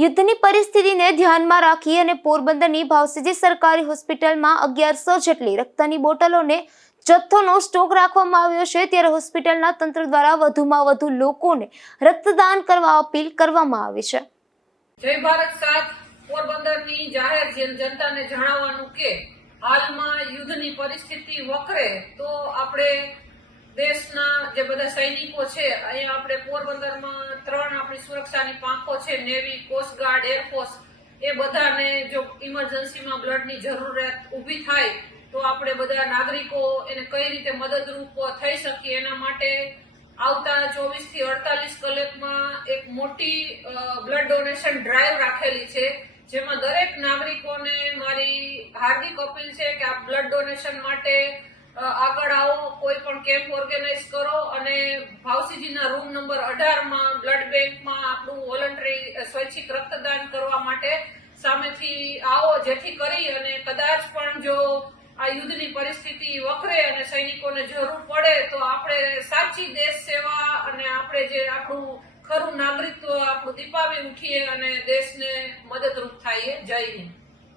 યુદ્ધની પરિસ્થિતિને ધ્યાનમાં રાખી અને પોરબંદરની ભાવસીજી સરકારી હોસ્પિટલમાં અગિયારસો જેટલી રક્તની બોટલોને જથ્થોનો સ્ટોક રાખવામાં આવ્યો છે, ત્યારે હોસ્પિટલના તંત્ર દ્વારા વધુમાં વધુ લોકોને રક્તદાન કરવા અપીલ કરવામાં આવી છે. જય ભારત સાથ. પોરબંદરની જાહેર જનતાને જણાવવાનું કે હાલમાં યુદ્ધની પરિસ્થિતિ વકરે તો આપણે દેશના જે બધા સૈનિકો છે, અહીંયા આપણે પોરબંદરમાં આપણી સુરક્ષાની પાંખો છે નેવી કોસ્ટગાર્ડ એરફોર્સ એ બધાને જો ઇમરજન્સીમાં બ્લડની જરૂરિયાત ઊભી થાય, તો આપણે બધા નાગરિકો એને કઈ રીતે મદદરૂપ થઈ શકીએ, એના માટે આવતા ચોવીસથી અડતાલીસ કલાકમાં એક મોટી બ્લડ ડોનેશન ડ્રાઈવ રાખેલી છે, જેમાં દરેક નાગરિકોને મારી હાર્દિક અપીલ છે કે આ બ્લડ ડોનેશન માટે આગળ આવો, કોઈ પણ કેમ્પ ઓર્ગેનાઇઝ કરો અને ભાવસીજીના રૂમ નંબર અઢારમાં, બ્લડ બેંકમાં આપણું વોલન્ટરી સ્વૈચ્છિક રક્તદાન કરવા માટે સામેથી આવો, જેથી કરી અને કદાચ પણ જો આ યુદ્ધની પરિસ્થિતિ વખરે અને સૈનિકોને જરૂર પડે, તો આપણે સાચી દેશ સેવા અને આપણે જે આપણું ખરું નાગરિકત્વ, આપણું દીપાવી ઉઠીએ અને દેશને મદદરૂપ થઈએ જય હિન્દ.